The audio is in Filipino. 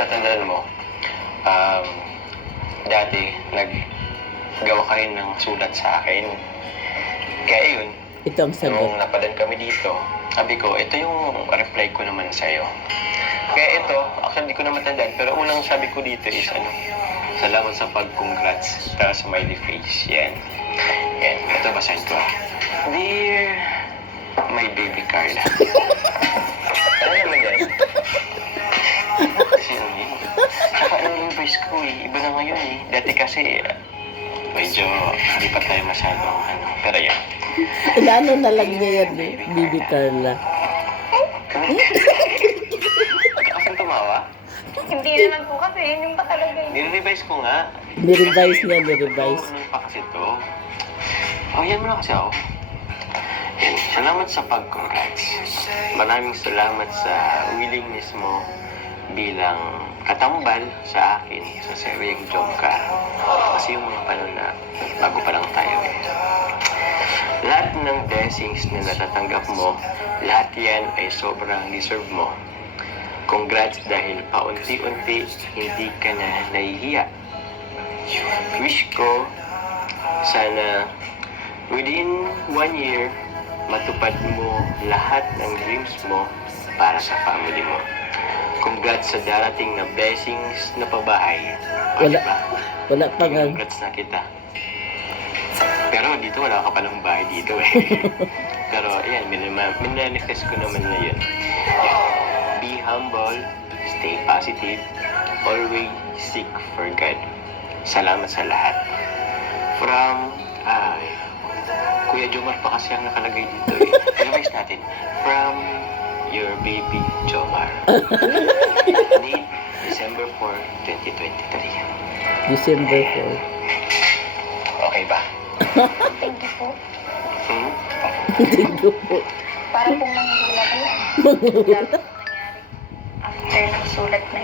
natatandaan mo, um, dati, naggawa ka rin ng sulat sa akin. Kaya yun, Ito ang sagot. nung napadan kami dito, sabi ko, ito yung reply ko naman sa'yo. Kaya ito, actually hindi ko na matandaan, pero unang sabi ko dito is ano, salamat sa pag-congrats, tapos smiley face, yan. Yan, ito basahin ko. Dear, my baby Carla. iba na ngayon eh. Dati kasi, medyo hindi pa tayo masyadong ano, pero yan. Inaano na lang niya yan eh, Bibi Carla. Kasi tumawa? Hindi naman po kasi, yun yung pa talaga yun. Nire-revise ko nga. Nirevise niya, nirevise. Ano pa kasi to? Oh, yan mo na kasi ako. Yan. Salamat sa pag-congrats. Maraming salamat sa willingness mo bilang katambal sa akin sa seryeng job ka. Kasi yung mga panahon na bago pa lang tayo eh. Lahat ng blessings na natatanggap mo, lahat yan ay sobrang deserve mo. Congrats dahil paunti-unti hindi ka na nahihiya. Wish ko sana within one year matupad mo lahat ng dreams mo para sa family mo. Congrats sa darating na blessings na pabahay. O, Wala. diba? Wala pa nga. Congrats na kita. Pero dito wala ka palang bahay dito eh. Pero minima- minanifest ko naman na yun. Yan. Be humble, stay positive, always seek for God. Salamat sa lahat. From, ay, Kuya Jomar pa kasi ang nakalagay dito eh. Revise natin. From your baby Jomar. Date, December 4, 2023. December Okay ba? Thank you po. Hmm? 4. Hindi ko po. Para pong. Mangula. Lahat po nangyari after ng sulat na